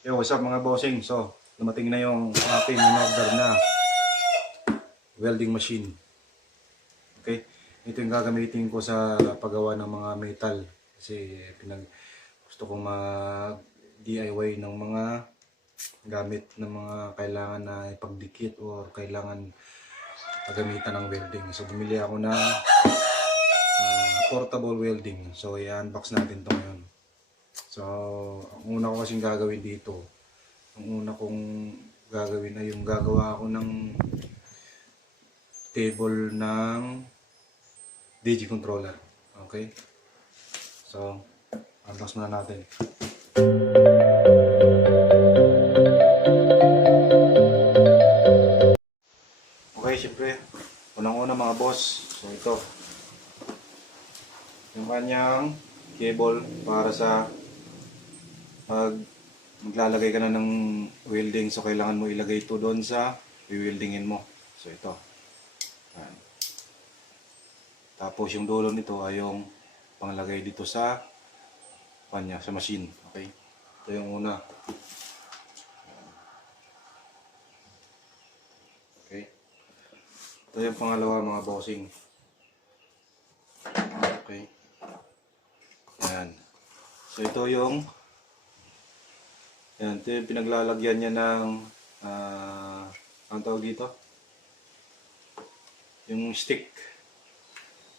Yo, what's up mga bossing? So, dumating na yung ating in-order na welding machine. Okay? Ito yung gagamitin ko sa paggawa ng mga metal. Kasi pinag gusto kong mag-DIY ng mga gamit ng mga kailangan na ipagdikit or kailangan pagamitan ng welding. So, bumili ako ng ah, portable welding. So, i-unbox natin ito ngayon. So, ang una ko kasing gagawin dito, ang una kong gagawin ay yung gagawa ako ng table ng DG controller. Okay? So, unbox muna natin. Okay, siyempre, unang-una mga boss. So, ito. Yung kanyang cable para sa pag maglalagay ka na ng welding so kailangan mo ilagay ito doon sa weldingin mo. So ito. Ayan. Tapos yung dulo nito ay yung panglagay dito sa kanya, sa machine. Okay? Ito yung una. Okay. Ito yung pangalawa mga bossing. Okay. Yan. So ito yung yan, ito yung pinaglalagyan niya ng ah, ang tawag dito? Yung stick.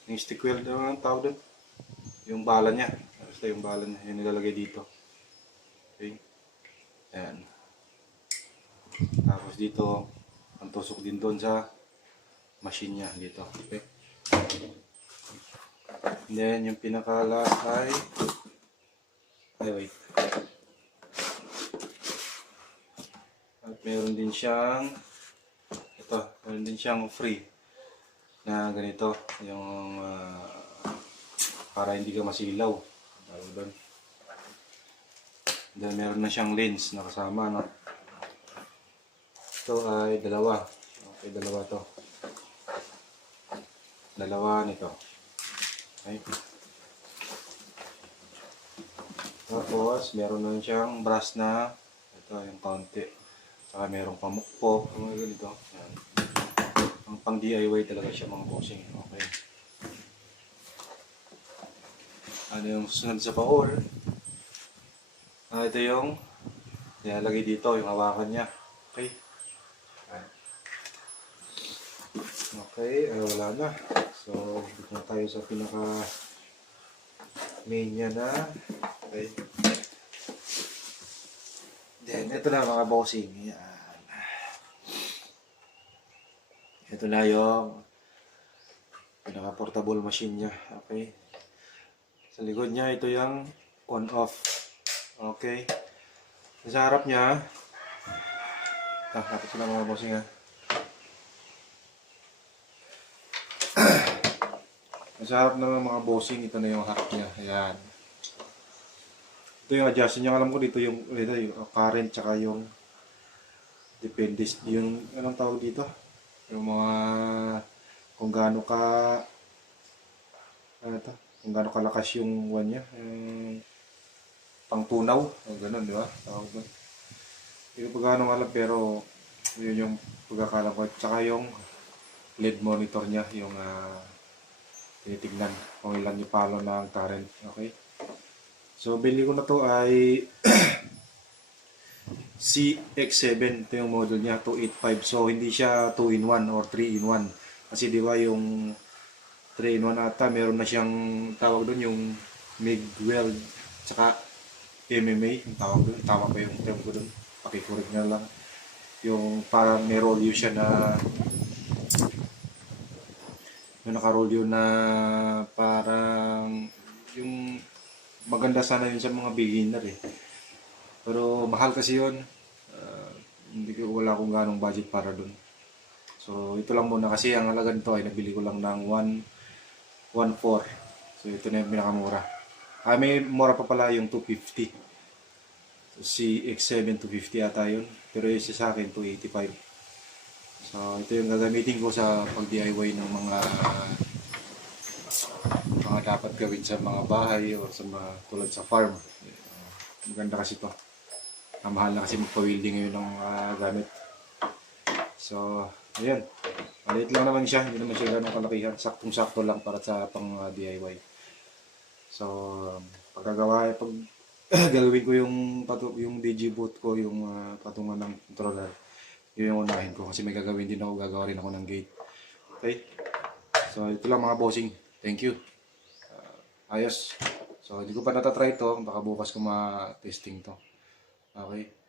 Yung stick weld, ano ang tawag doon? Yung bala niya. Basta yung bala niya, yung nilalagay dito. Okay. Yan. Tapos dito, ang tusok din doon sa machine niya dito. Okay. And then, yung pinaka ay... Ay, wait. Meron din siyang... Ito, meron din siyang free na ganito. Yung... ah, para hindi ka masilaw. Doon. Then, meron na siyang lens na kasama, no? Ito ay dalawa. Okay, dalawa to. Dalawa nito. Okay. Tapos, meron na siyang brush na ito yung kaunti. Saka merong pamukpok. Mga ganito. Yan. Ang pang DIY talaga siya mga bossing. Okay. Ano yung susunod sa paor? Ah, ito yung nilalagay dito, yung hawakan niya. Okay. Okay, eh, wala na. So, dito na tayo sa pinaka main niya na. Okay. Then, ito na mga bossing. Yan. Ito na yung pinaka-portable machine niya. Okay. Sa likod niya, ito yung on-off. Okay. Sa harap niya, ah, dapat sila mga bossing ha. Sa harap ng mga bossing, ito na yung harap niya. Ayan. Ito yung adjustment niya. Alam ko dito yung, dito yung current tsaka yung depende yung anong tawag dito? Yung mga kung gaano ka ano to? Kung gaano kalakas yung one niya. Yung pangtunaw. O ganun, di ba? Tawag doon. Hindi ko gaano alam pero yun yung pagkakalam ko. Tsaka yung LED monitor niya, yung ah, tinitignan kung ilan yung palo ng current. Okay? So, bili ko na to ay CX7. Ito yung model niya, 285. So, hindi siya 2-in-1 or 3-in-1. Kasi di ba yung 3-in-1 ata, meron na siyang tawag doon yung MIG weld tsaka MMA, yung tawag doon. Tama pa yung term ko doon. Pakikorek na lang. Yung parang may rolyo siya na yung nakarolyo na parang yung maganda sana yun sa mga beginner eh. Pero mahal kasi yun. Ah, hindi ko wala akong ganong budget para dun. So ito lang muna kasi ang halaga nito ay nabili ko lang ng 1 1.4. So ito na yung pinakamura. Ah, may mura pa pala yung 250. So, si X7 250 ata yun. Pero yung sa akin 285. So, ito yung gagamitin ko sa pag-DIY ng mga mga dapat gawin sa mga bahay o sa mga tulad sa farm. Uh, maganda kasi to. Ang mahal na kasi magpa-welding ngayon ng ah, gamit. So, ayun. Maliit lang naman siya. Hindi naman siya ganong kalakihan. Saktong-sakto lang para sa pang ah, DIY. So, pagkagawa, pag gagawin ko yung patu yung digiboot ko, yung ah, patungan ng controller, yun yung unahin ko. Kasi may gagawin din ako, gagawa rin ako ng gate. Okay? So, ito lang mga bossing. Thank you. Ah, ayos. So, hindi ko pa natatry to. Baka bukas ko ma-testing to. Okay.